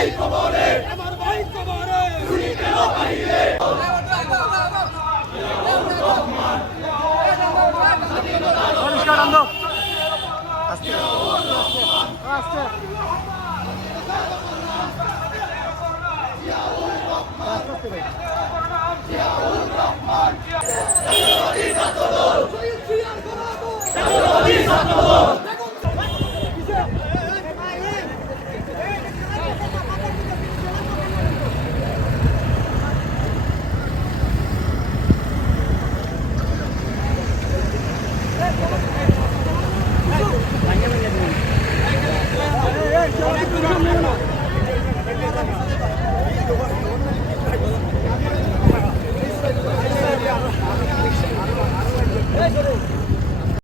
ভাই কবরে, আমার ভাই কবরে, গুলি কেন বাহিরে? পরিষ্কার আনন্দ আস্তে আস্তে আস্তে